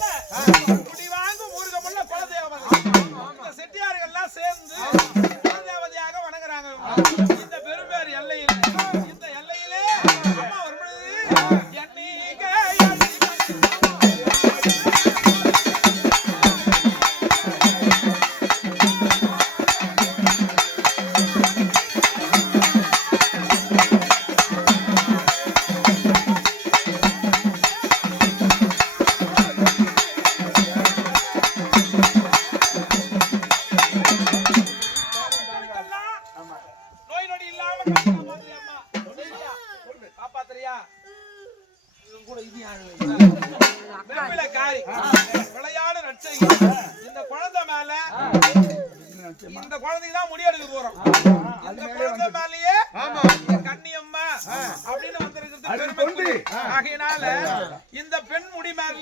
குடி வாங்கும் ஊர்கமுள்ள குலதேவதை. இந்த செட்டியார்கள்லாம் சேர்ந்து குலதேவதையாக வணங்குறாங்க. இந்த பெரும்பேர் எல்லையில் இந்த எல்லையிலே அம்மா வரும்பொழுது இந்த குழந்தைக்கு தான் முடி எடுக்க போறோம்.